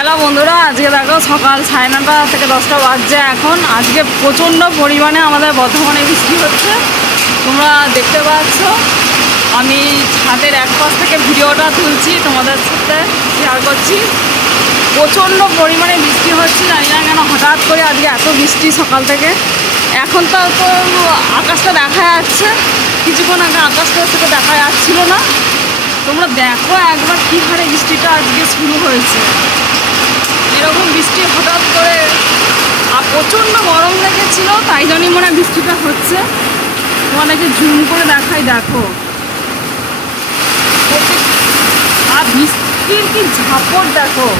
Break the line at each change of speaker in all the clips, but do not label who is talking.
Hello বন্ধুরা, আজকে দেখো সকাল সাড়ে নটা থেকে দশটা বাজছে এখন। আজকে প্রচণ্ড পরিমাণে আমাদের বর্ধমানে বৃষ্টি হচ্ছে। তোমরা দেখতে পাচ্ছ, আমি ছাদের এক পাশ থেকে ভিডিওটা তুলছি তোমাদের সাথে শেয়ার করছি। প্রচণ্ড পরিমাণে বৃষ্টি হচ্ছে, জানি না কেন হঠাৎ করে আজকে এত বৃষ্টি সকাল থেকে। এখন তো তো আকাশটা দেখা যাচ্ছে। কিছুক্ষণ আগে আকাশটা থেকে দেখা যাচ্ছিল না। তোমরা দেখো একবার কী হারে বৃষ্টিটা আজকে শুরু হয়েছে। এরকম বৃষ্টি হঠাৎ করে আর প্রচণ্ড গরম লেগেছিল, তাই জন্যই মনে হয় বৃষ্টিটা হচ্ছে। তোমাদেরকে ঝুম করে দেখাই, দেখো। আর বৃষ্টির কি ঝাপড় দেখো।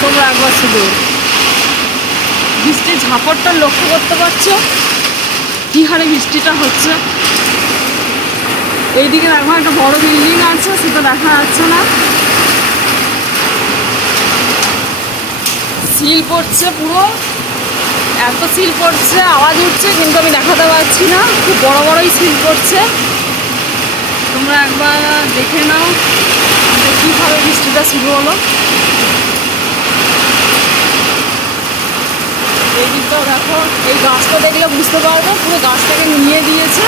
তোমরা একবার শুধু। বৃষ্টির ঝাপড়টা লক্ষ্য করতে পারছ? কী হারে বৃষ্টিটা হচ্ছে? এইদিকে দেখো একটা বড় বিল্ডিং আছে, সেটা দেখা যাচ্ছে না। সিল পড়ছে পুরো। এত সিল পড়ছে, আওয়াজ উঠছে, কিন্তু আমি দেখাতে পারছি না। খুব বড় বড়ই সিল পড়ছে। তোমরা একবার দেখে নাও যে কীভাবে বৃষ্টিটা শুরু হলো। এই দিকটাও দেখো, এই গাছটা দেখলে বুঝতে পারবে, পুরো গাছটাকে নিয়ে দিয়েছে।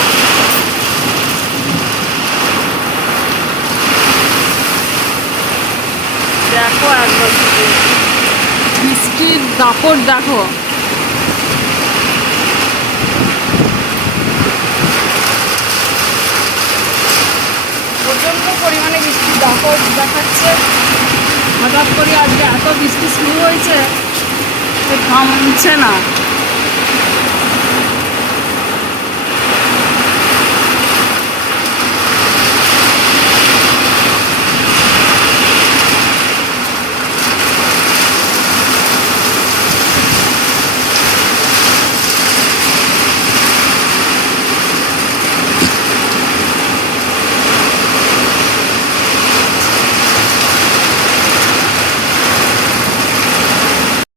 দেখো একবার। বৃষ্টির দাপট দেখো। প্রচণ্ড পরিমাণে বৃষ্টির দাপট দেখাচ্ছে। হঠাৎ করে আজকে এত বৃষ্টি শুরু হয়েছে থামছে না।